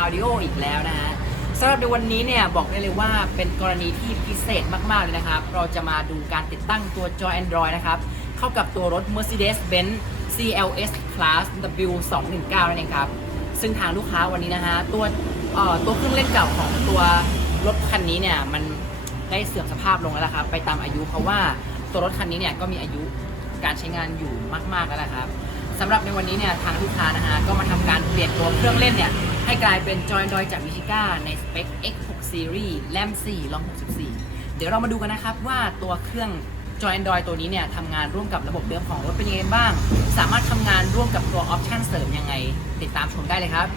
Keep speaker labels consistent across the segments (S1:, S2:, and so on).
S1: Audio อีกแล้วนะฮะสำหรับในวันนี้เนี่ยบอกได้เลยว่าเป็นกรณีที่พิเศษมากๆเลยนะครับ เราจะมาดูการติดตั้งตัวจอ Android นะครับ เข้ากับตัวรถ Mercedes-Benz CLS Class W219 นั่นเองครับ ซึ่งทางลูกค้าวันนี้นะฮะตัวเอ่อตัวเครื่องเล่นเก่าของตัวรถคันนี้เนี่ยมันได้เสื่อมสภาพลงแล้วละครับ ไปตามอายุเพราะว่าตัวรถคันนี้เนี่ยก็มีอายุการใช้งานอยู่มาก ๆ แล้วละครับ สำหรับในวันนี้เนี่ยทางลูกค้านะฮะก็มาทำการเปลี่ยนตัวเครื่องเล่นเนี่ยให้กลายเป็นจอยดอยจากวิชิก้าในสเปค X6 Series RAM 4 ROM 64 เดี๋ยวเรามาดูกันนะครับว่าตัวเครื่องจอย Android ตัวนี้เนี่ยทำงานร่วมกับระบบเดิมของรถเป็นยังไงบ้าง สามารถทำงานร่วมกับตัวออปชันเสริมยังไง ติดตามชมได้เลยครับ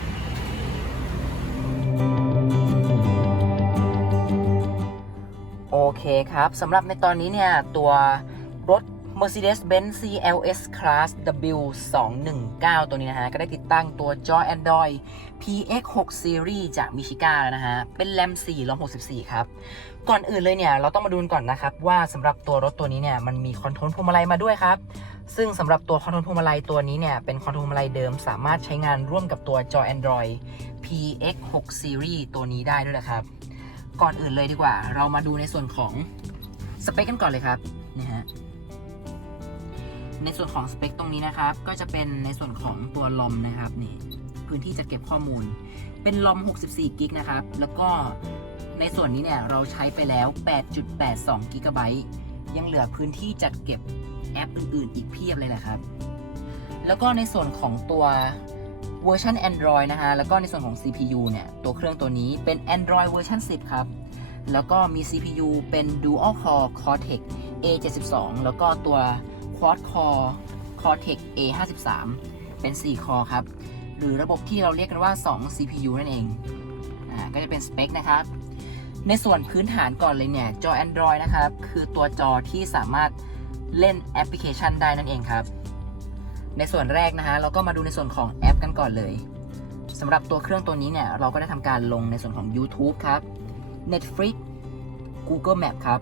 S1: โอเคครับสำหรับในตอนนี้เนี่ยตัว Mercedes-Benz CLS Class W219 ตัวนี้นะฮะ ก็ได้ติดตั้งตัวจอ Android PX6 Series จากมิชิก้าแล้วนะฮะ เป็น RAM 4 ROM 64 ครับ ก่อนอื่นเลยเนี่ย เราต้องมาดูก่อนนะครับ ว่าสำหรับตัวรถตัวนี้เนี่ย มันมีคอนโทรลพวงมาลัยมาด้วยครับ ซึ่งสำหรับตัวคอนโทรลพวงมาลัยตัวนี้เนี่ย เป็นคอนโทรลพวงมาลัยเดิม สามารถใช้งานร่วมกับตัวจอ Android PX6 Series ตัวนี้ได้ด้วยนะครับ ก่อนอื่นเลยดีกว่า เรามาดูในส่วนของสเปคกันก่อนเลยครับ นี่ฮะ ในส่วนของสเปคตรงนี้นะครับ ก็จะเป็นในส่วนของตัวลอมนะครับนี่พื้นที่จัดเก็บข้อมูล เป็นลอม 64กิกนะครับ แล้วก็ในส่วนนี้เนี่ยเราใช้ไปแล้ว 8.82กิกะไบต์ยังเหลือพื้นที่จัดเก็บแอปอื่น ๆ อีกเพียบเลยแหละครับ แล้วก็ในส่วนของตัวเวอร์ชัน Android นะฮะ แล้วก็ในส่วนของ CPU เนี่ย ตัวเครื่องตัวนี้เป็น Android เวอร์ชัน10 ครับ แล้วก็มี CPU เป็น Dual Core Cortex A72 แล้วก็ตัว Quad Core Cortex A53 เป็น 4 คอครับ หรือระบบที่เราเรียกกันว่า 2 CPU นั่นเองอ่าก็จะเป็นสเปคนะครับ ในส่วนพื้นฐานก่อนเลยเนี่ย จอ Android นะครับ คือตัวจอที่สามารถเล่นแอปพลิเคชันได้นั่นเองครับ ในส่วนแรกนะฮะเราก็มาดูในส่วนของแอปกันก่อนเลยสำหรับตัวเครื่องตัวนี้เนี่ย เราก็ได้ทำการลงในส่วนของ YouTube ครับ Netflix Google Map ครับ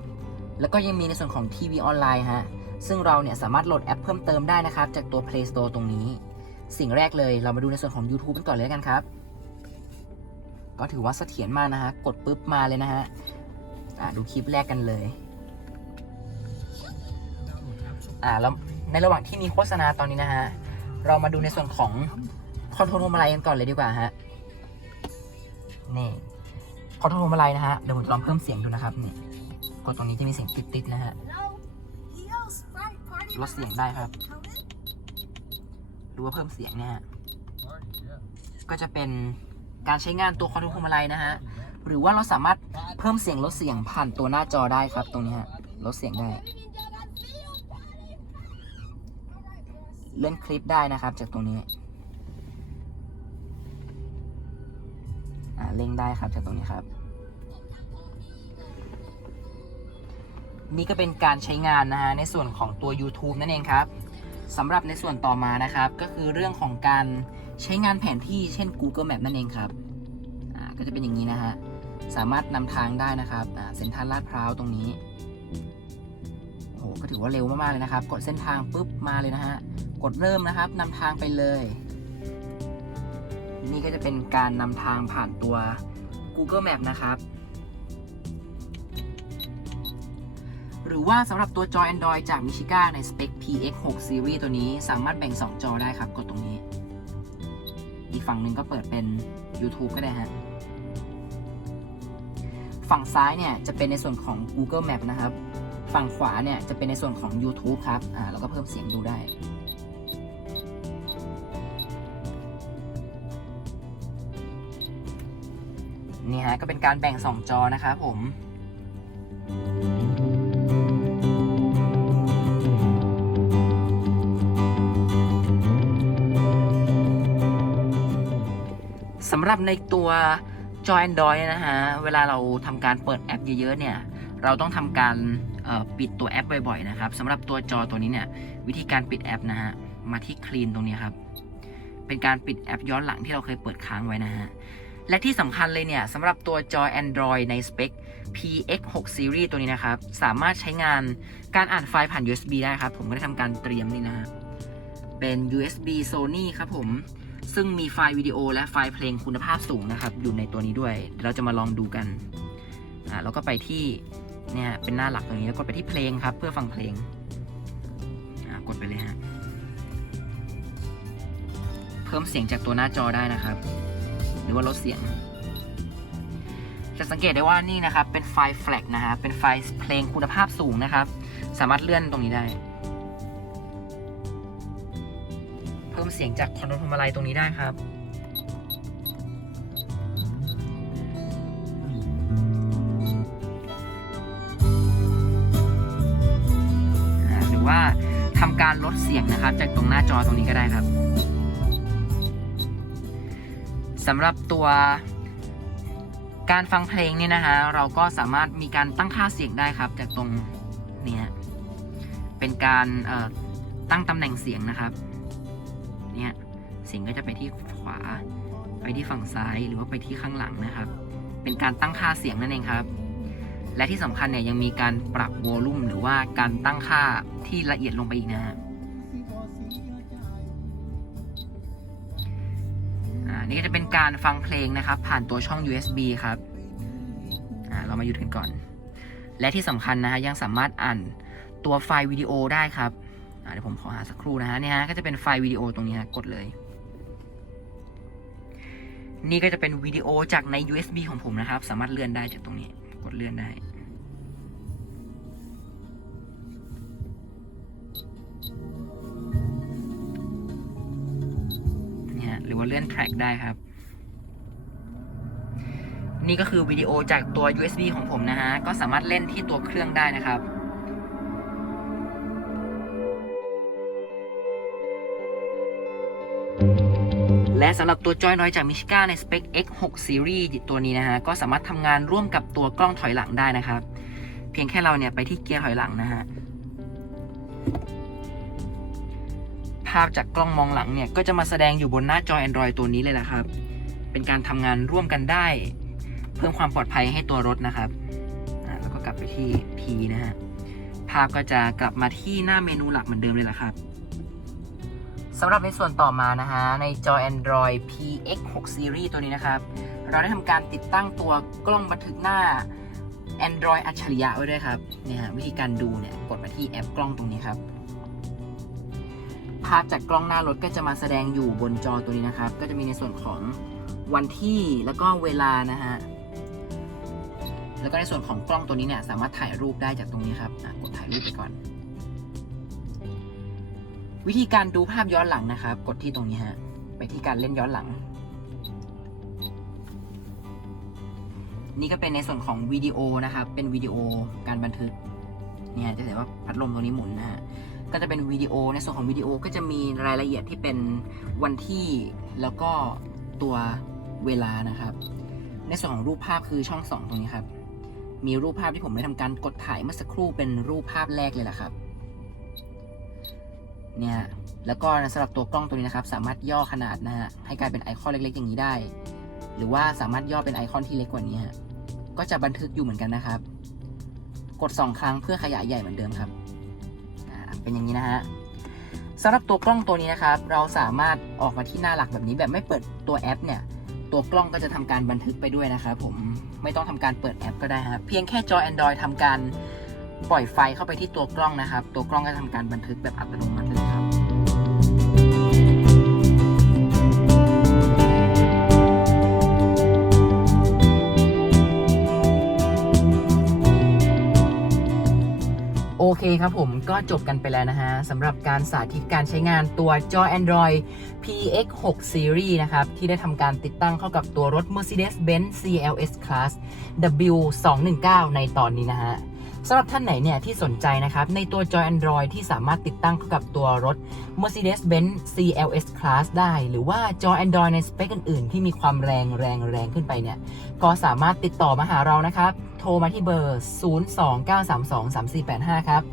S1: แล้วก็ยังมีในส่วนของทีวีออนไลน์ฮะ ซึ่งเราเนี่ยสามารถโหลดแอปเพิ่มเติมได้นะครับ จากตัว Play Store ตรงนี้ สิ่งแรกเลยเรามาดูในส่วนของ YouTube กันก่อนเลยกันครับ ก็ถือว่าเสถียรมากนะฮะ กดปุ๊บมาเลยนะฮะดูคลิปแรกกันเลยอ่าแล้วในระหว่างที่มีโฆษณาตอนนี้นะฮะ เรามาดูในส่วนของคอนโทรลพวงมาลัยกันก่อนเลยดีกว่าฮะ นี่คอนโทรลพวงมาลัยนะฮะ เดี๋ยวผมจะลองเพิ่มเสียงดูนะครับนี่กดตรงนี้จะมีเสียงติดๆนะฮะ ลดเสียงได้ครับดูว่าเพิ่มเสียงเนี่ยก็จะเป็นการใช้งานตัวคอนโทรลพวงมาลัยนะฮะ หรือว่าเราสามารถเพิ่มเสียงลดเสียงผ่านตัวหน้าจอได้ครับ ตรงนี้ฮะ ลดเสียงได้ เลื่อนคลิปได้นะครับ จากตรงนี้อ่าเล่งได้ครับจากตรงนี้ครับ นี่ก็เป็นการใช้งานนะฮะในส่วนของตัว YouTube นั่นเองครับสำหรับในส่วนต่อมานะครับ ก็คือเรื่องของการใช้งานแผนที่เช่น Google Map นั่นเองครับก็จะเป็นอย่างนี้นะฮะสามารถนำทางได้นะครับเส้นทางลาดพร้าวตรงนี้โอ้โหก็ถือว่าเร็วมากๆเลยนะครับ กดเส้นทางปุ๊บมาเลยนะฮะกดเริ่มนะครับนำทางไปเลย นี่ก็จะเป็นการนำทางผ่านตัว Google Map นะครับ หรือว่าสำหรับตัวจอ Android จาก Michiga ในสเปค PX6 Series ตัวนี้สามารถแบ่ง 2 จอได้ครับ กดตรงนี้ อีกฝั่งหนึ่งก็เปิดเป็น YouTube ก็ได้ฮะ ฝั่งซ้ายเนี่ยจะเป็นในส่วนของ Google Map นะครับ ฝั่งขวาเนี่ยจะเป็นในส่วนของ YouTube ครับ อ่าแล้วก็เพิ่มเสียงดูได้นี่ฮะก็เป็นการแบ่ง 2 จอนะครับผม หรับในตัวจอ Android เนี่ยนะฮะ เวลาเราทำการเปิดแอปเยอะๆเนี่ย เราต้องทำการปิดตัวแอปบ่อยๆนะครับสำหรับตัวจอตัวนี้เนี่ย วิธีการปิดแอปนะฮะ มาที่ Clean ตรงนี้ครับ เป็นการปิดแอปย้อนหลังที่เราเคยเปิดค้างไว้นะฮะ และที่สำคัญเลยเนี่ยสำหรับตัวจอ Android ในสเปค PX6 Series ตัวนี้นะครับ สามารถใช้งานการอ่านไฟล์ผ่าน USB ได้ครับ ผมก็ได้ทำการเตรียมนี่นะฮะ เป็น USB Sony ครับผม ซึ่งมีไฟล์วิดีโอและไฟล์เพลงคุณภาพสูงนะครับ อยู่ในตัวนี้ด้วยเดี๋ยวเราจะมาลองดูกันอ่าแล้วก็ไปที่เนี่ยเป็นหน้าหลักตรงนี้แล้วก็ไปที่เพลงครับ เพื่อฟังเพลงอ่ากดไปเลยฮะเพิ่มเสียงจากตัวหน้าจอได้นะครับ หรือว่าลดเสียงจะสังเกตได้ว่านี่นะครับเป็นไฟล์แฟลกนะฮะเป็นไฟล์เพลงคุณภาพสูงนะครับ สามารถเลื่อนตรงนี้ได้ พิ่มเสียงจากคอนโทรลพวงมาลัยตรงนี้ได้ครับ หรือว่าทำการลดเสียงนะครับ จากตรงหน้าจอตรงนี้ก็ได้ครับสำหรับตัวการฟังเพลงเนี่ยนะฮะเราก็สามารถมีการตั้งค่าเสียงได้ครับ จากตรงเนี้ยเป็นการตั้งตำแหน่งเสียงนะครับ เนี่ยสียงก็จะไปที่ขวา ไปที่ฝั่งซ้ายหรือว่าไปที่ข้างหลังนะครับ เป็นการตั้งค่าเสียงนั่นเองครับ และที่สำคัญเนี่ยยังมีการปรับโวลูมหรือว่าการตั้งค่าที่ละเอียดลงไปอีกนะฮะอ่านี่ก็จะเป็นการฟังเพลงนะครับ ผ่านตัวช่อง USB ครับอ่าเรามาหยุดกันก่อน และที่สำคัญนะฮะยังสามารถอ่านตัวไฟล์วิดีโอได้ครับ เดี๋ยวผมขอหาสักครู่นะฮะเนี่ยฮะก็จะเป็นไฟล์วิดีโอตรงนี้ฮะกดเลย นี่ก็จะเป็นวิดีโอจากใน USB ของผมนะครับ สามารถเลื่อนได้จากตรงนี้ กดเลื่อนได้เนี่ยหรือว่าเลื่อน track ได้ครับ นี่ก็คือวิดีโอจากตัว USB ของผมนะฮะ ก็สามารถเล่นที่ตัวเครื่องได้นะครับ และสำหรับตัวจอยน้อยจากมิชิก้าในสเปค X6 Series ตัวนี้นะฮะ ก็สามารถทำงานร่วมกับตัวกล้องถอยหลังได้นะครับ เพียงแค่เราเนี่ยไปที่เกียร์ถอยหลังนะฮะ ภาพจากกล้องมองหลังเนี่ย ก็จะมาแสดงอยู่บนหน้าจอ Android ตัวนี้เลยละครับ เป็นการทำงานร่วมกันได้ เพิ่มความปลอดภัยให้ตัวรถนะครับอ่าแล้วก็กลับไปที่ P นะฮะภาพก็จะกลับมาที่หน้าเมนูหลักเหมือนเดิมเลยละครับ สำหรับในส่วนต่อมานะฮะ ในจอ Android PX6 Series ตัวนี้นะครับ เราได้ทำการติดตั้งตัวกล้องบันทึกหน้า Android อัจฉริยะไว้ด้วยครับเนี่ยฮะวิธีการดูเนี่ยกดมาที่แอปกล้องตรงนี้ครับ ภาพจากกล้องหน้ารถก็จะมาแสดงอยู่บนจอตัวนี้นะครับ ก็จะมีในส่วนของวันที่แล้วก็เวลานะฮะแล้วก็ในส่วนของกล้องตัวนี้เนี่ยสามารถถ่ายรูปได้จากตรงนี้ครับกดถ่ายรูปไปก่อน วิธีการดูภาพย้อนหลังนะครับ กดที่ตรงนี้ฮะ ไปที่การเล่นย้อนหลัง นี่ก็เป็นในส่วนของวิดีโอนะครับ เป็นวิดีโอการบันทึก เนี่ยจะเห็นว่าพัดลมตรงนี้หมุนนะฮะ ก็จะเป็นวิดีโอ ในส่วนของวิดีโอก็จะมีรายละเอียดที่เป็นวันที่แล้วก็ตัวเวลานะครับ ในส่วนของรูปภาพคือช่องสองตรงนี้ครับ มีรูปภาพที่ผมได้ทำการกดถ่ายเมื่อสักครู่เป็นรูปภาพแรกเลยแหละครับ เนี่ย แล้วก็สำหรับตัวกล้องตัวนี้นะครับ สามารถย่อขนาดนะฮะให้กลายเป็นไอคอนเล็กๆ อย่างนี้ได้ หรือว่าสามารถย่อเป็นไอคอนที่เล็กกว่านี้ก็จะบันทึกอยู่เหมือนกันนะครับ กด 2 ครั้งเพื่อขยายใหญ่เหมือนเดิมครับเป็นอย่างนี้นะฮะสำหรับตัวกล้องตัวนี้นะครับ เราสามารถออกมาที่หน้าหลักแบบนี้แบบไม่เปิดตัวแอปเนี่ยตัวกล้องก็จะทำการบันทึกไปด้วยนะครับผมไม่ต้องทำการเปิดแอปก็ได้ครับเพียงแค่จอ Android ทำการปล่อยไฟเข้าไปที่ตัวกล้องนะครับ ตัวกล้องก็จะทำการบันทึกแบบอัตโนมัติเลย เคครับผมก็จบกันไปแล้วนะฮะสำหรับการสาธิตการใช้งานตัวจอ Android PX6 Series นะครับ ที่ได้ทำการติดตั้งเข้ากับตัวรถ Mercedes-Benz CLS Class W219 ในตอนนี้นะฮะสำหรับท่านไหนเนี่ยที่สนใจนะครับ ในตัวจอ Android ที่สามารถติดตั้งเข้ากับตัวรถ Mercedes-Benz CLS Class ได้ หรือว่าจอ Android ในสเปคอื่นๆ ที่มีความแรงแรงแรงขึ้นไปเนี่ยก็สามารถติดต่อมาหาเรานะครับ โทรมาที่เบอร์ 029323485 ครับ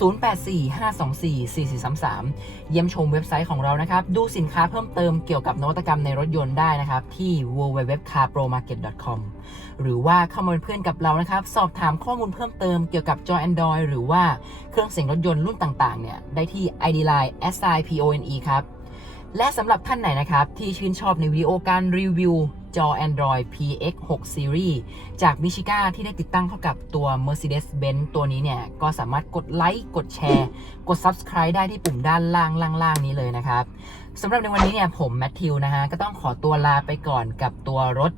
S1: 0845244433 เยี่ยมชมเว็บไซต์ของเรานะครับ ดูสินค้าเพิ่มเติมเกี่ยวกับนวัตกรรมในรถยนต์ได้นะครับ ที่ www.carpromarket.com หรือว่าเข้ามาเป็นเพื่อนกับเรานะครับ สอบถามข้อมูลเพิ่มเติมเกี่ยวกับจอ Android หรือว่าเครื่องเสียงรถยนต์รุ่นต่างๆ เนี่ย ได้ที่ ID Line SIPONE ครับ และสำหรับท่านไหนนะครับ ที่ชื่นชอบในวิดีโอการรีวิว จอ Android PX 6 Series จากมิชิก้าที่ได้ติดตั้งเข้ากับตัว Mercedes-Benz ตัวนี้เนี่ย ก็สามารถกดไลค์ กดแชร์ กด Subscribe ได้ที่ปุ่มด้านล่างล่างๆนี้เลยนะครับสำหรับในวันนี้เนี่ยผมแมทธิวนะฮะ ก็ต้องขอตัวลาไปก่อนกับตัวรถ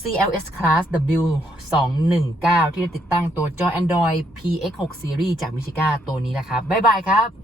S1: CLS Class W 219 ที่ได้ติดตั้งตัวจอ Android PX 6 Series จากมิชิก้าตัวนี้นะครับ บ๊ายบายครับ